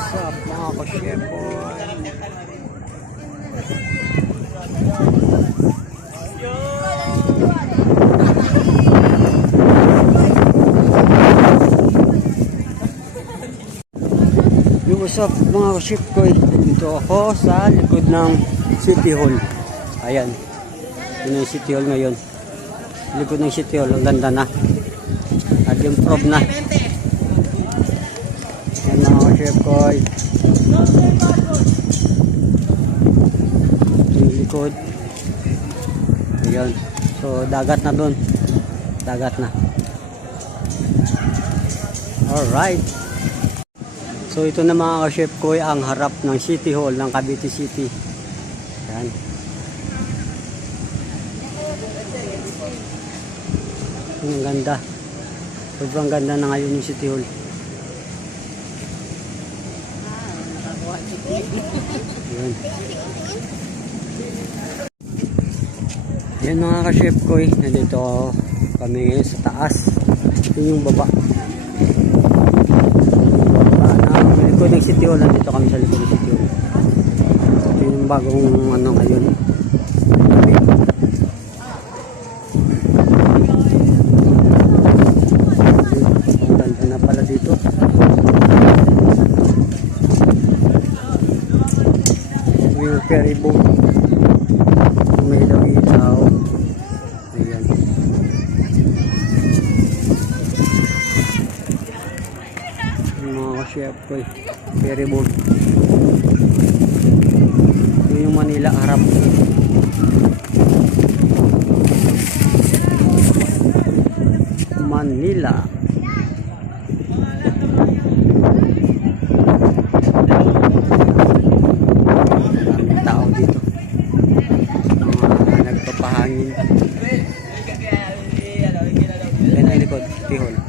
What's up mga ka-shepherd? Yo, what's up mga ka-ship ko? Dito ako sa likod ng City Hall. Ayan. Yun yung City Hall ngayon. Likod ng City Hall. Ang ganda na. At yung prob na. Yan mga ka-ship ko. Yung likod. Ayan. So, dagat na dun. Dagat na. Alright. So ito na mga ka-chef ko ay ang harap ng City Hall ng Cavite City. Yan. Ang ganda. Sobrang ganda na ngayon yung City Hall. Yan. Yan mga ka-chef ko eh. Nandito kami ngayon sa taas. Ito yung baba. Ah, likod ng City Hall. Nandito kami sa likod ng City Hall. Ito yung bagong ano ngayon. Ang ganda na pala dito. Yung ferry boat. May daw ilaw. Ayan. Yung mga chef ko eh. Ferry boat. Yun yung Manila harap. Manila. pahangin. Yan ang likod, tihol.